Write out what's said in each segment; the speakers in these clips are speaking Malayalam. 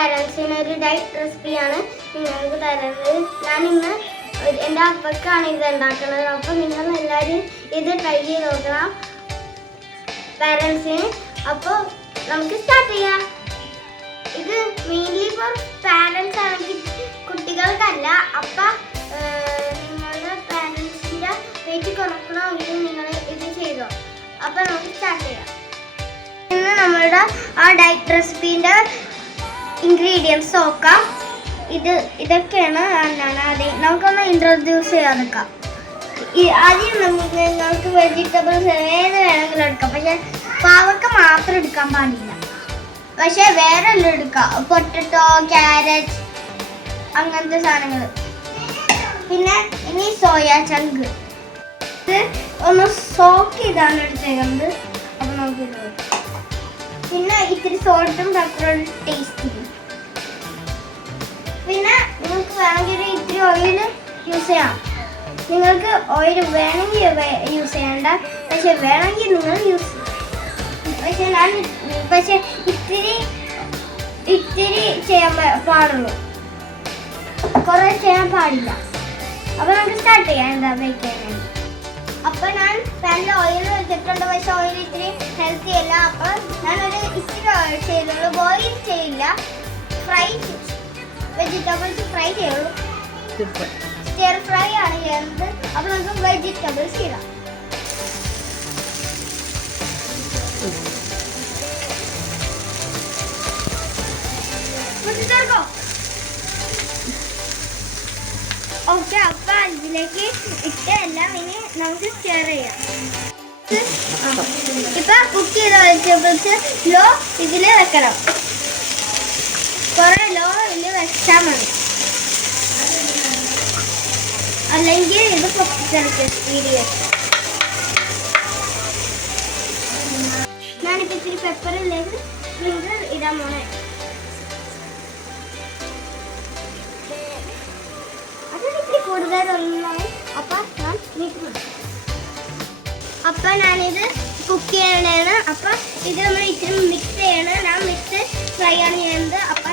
പാരൻസിന് ഒരു ഡയറ്റ് റെസിപ്പിയാണ് നിങ്ങൾക്ക് തരുന്നത്. ഞാനിന്ന് എൻ്റെ അപ്പക്കാണ് ഇത് ഉണ്ടാക്കുന്നത്. അപ്പോൾ നിങ്ങൾ എല്ലാവരും ഇത് ട്രൈ ചെയ്ത് നോക്കണം പാരൻസിന്. അപ്പോൾ നമുക്ക് സ്റ്റാർട്ട് ചെയ്യാം. ഇത് മെയിൻലി ഫോർ പാരൻസ് ആണെങ്കിൽ കുട്ടികൾക്കല്ല. അപ്പം നിങ്ങളുടെ പാരൻസിൻ്റെ വെയിറ്റ് കുറക്കണമെങ്കിൽ നിങ്ങൾ ഇത് ചെയ്തോ. അപ്പം നമുക്ക് സ്റ്റാർട്ട് ചെയ്യാം. ഇന്ന് നമ്മളുടെ ആ ഡയറ്റ് റെസിപ്പീൻ്റെ ഇൻഗ്രീഡിയൻസ് നോക്കാം. ഇതൊക്കെയാണ് നമുക്കൊന്ന് ഇൻട്രൊഡ്യൂസ് ചെയ്യാൻ നിൽക്കാം. ആദ്യം നിങ്ങൾക്ക് വെജിറ്റബിൾസ് ഏത് വേണമെങ്കിലും എടുക്കാം. പക്ഷേ പാവക്ക മാത്രം എടുക്കാൻ പാടില്ല. പക്ഷേ വേറെ എല്ലാം എടുക്കാം. പൊട്ടറ്റോ, ക്യാരറ്റ്, അങ്ങനത്തെ സാധനങ്ങൾ. പിന്നെ ഇനി സോയാ ചങ്ക്. ഇത് ഒന്ന് സോക്ക് ചെയ്താണ് എടുത്തേക്കുന്നത്. അപ്പം നമുക്ക് പിന്നെ ഇത്തിരി സോൾട്ടും പെപ്പറും ടേസ്റ്റിങ്. പിന്നെ നിങ്ങൾക്ക് വേണമെങ്കിൽ ഇത്തിരി ഓയിൽ യൂസ് ചെയ്യാം. നിങ്ങൾക്ക് ഓയിൽ വേണമെങ്കിൽ യൂസ് ചെയ്യണ്ട. പക്ഷെ വേണമെങ്കിൽ നിങ്ങൾ യൂസ് ചെയ്യും. പക്ഷെ ഇത്തിരി ചെയ്യാൻ പാടുള്ളൂ, കുറേ ചെയ്യാൻ പാടില്ല. അപ്പോൾ നമുക്ക് സ്റ്റാർട്ട് ചെയ്യാം എന്താ വയ്ക്കാൻ. അപ്പോൾ ഞാൻ പാനിൽ ഓയിൽ വെച്ചിട്ടുണ്ട്. പക്ഷെ ഓയിൽ ഇത്തിരി ഹെൽത്തി അല്ല. അപ്പോൾ ഞാനൊരു ഇത്തിരി ഓയിൽ ചെയ്യുള്ളൂ, ബോയിൽ ചെയ്യില്ല. ഫ്രൈ വെജിറ്റബിൾസ് ഫ്രൈ ചെയ്യുള്ളൂ. സ്റ്റിർ ഫ്രൈ ആണ് ചെയ്യുന്നത്. അപ്പോൾ നമുക്ക് വെജിറ്റബിൾസ് ചെയ്യാം. ഓക്കെ, അപ്പം അതിലേക്ക് ഇട്ട് എല്ലാം ഇനി നമുക്ക് സ്റ്റെയർ ചെയ്യാം. ഇപ്പം കുക്ക് ചെയ്ത വെജിറ്റബിൾസ് ലോ ഇതിൽ വെക്കണം. കുറേ ലോ ഇതിൽ വെച്ചാൽ മതി, അല്ലെങ്കിൽ ഇത് പൊട്ടിച്ചെടുക്കും വീഡിയോ. ഞാനിപ്പോൾ ഇത്തിരി പെപ്പറിലേക്ക് വിനെഗർ ഇടാൻ പോണേ. കൂടുതലൊന്നായി അപ്പം ഞാനിത് കുക്ക് ചെയ്യണേണ്. അപ്പം ഇത് നമ്മൾ ഇത്തിരി മിക്സ് ചെയ്യണം. ഞാൻ മിക്സ് ഫ്രൈ ആണ് ചെയ്യുന്നത്. അപ്പം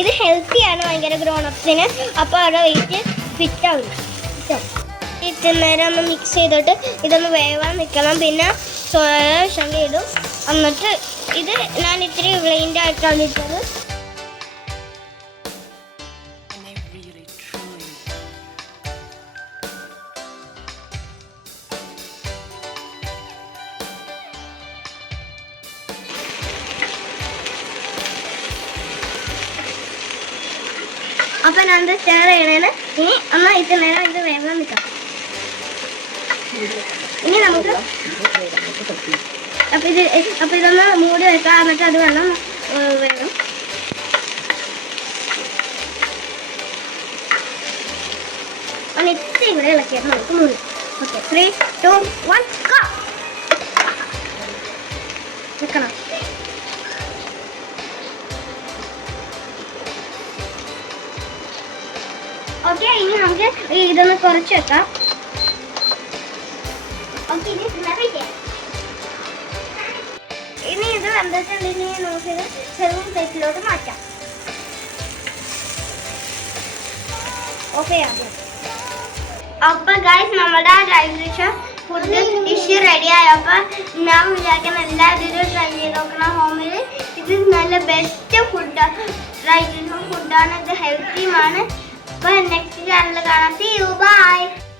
ഇത് ഹെൽത്തിയാണ് ഭയങ്കര ഗ്രോണപ്സിന്. അപ്പോൾ അവിടെ വെയിറ്റ് ഫിറ്റ് ആവില്ല. ഇത്തിരി നേരം ഒന്ന് മിക്സ് ചെയ്തിട്ട് ഇതൊന്ന് വേവാൻ നിൽക്കണം. പിന്നെ സോയ ചങ്ക് ഇടും. എന്നിട്ട് ഇത് ഞാൻ ഇത്തിരി ബ്ലെൻഡ് ആയിട്ടാണ് ഇട്ടത്. അപ്പം ഞാൻ സ്റ്റെയർ ചെയ്യണേന്. ഇനി എന്നാൽ ഇത്തിരി നേരം ഇത് വേവാൻ നിൽക്കാം. ഇനി നമുക്ക് അപ്പം ഇതൊന്ന് മൂടി വെക്കാം. എന്നിട്ട് അത് വെള്ളം വേണം. ഇത്തിരി ഇവിടെ ഇളക്കിയാൽ നമുക്ക് മൂടി. ഓക്കെ, 3, 2, 1 വെക്കണം. ഓക്കെ, ഇനി നമുക്ക് ഇതൊന്ന് കുറച്ച് വെക്കാം. ഓക്കെ, ഇനി ഇത് വെന്തിട്ടുണ്ടെങ്കിൽ നമുക്കിത് സെർവിങ് പ്ലേറ്റിലോട്ട് മാറ്റാം. ഓക്കെ, അപ്പം ഗൈസ് നമ്മുടെ ഡ്രൈ ഫുഡ് ഡിഷ് റെഡി ആയപ്പോൾ ഞാൻ വിചാരിക്കുന്ന എല്ലാവരും ഇത് ട്രൈ ചെയ്ത് നോക്കണം ഹോമിൽ. ഇത് നല്ല ബെസ്റ്റ് ഫുഡാണ്, ഡ്രൈ ഫുഡാണ്. ഇത് ഹെൽത്തിയുമാണ്. അപ്പോൾ നെക്സ്റ്റ് ചാനൽ കാണാം. See you, bye.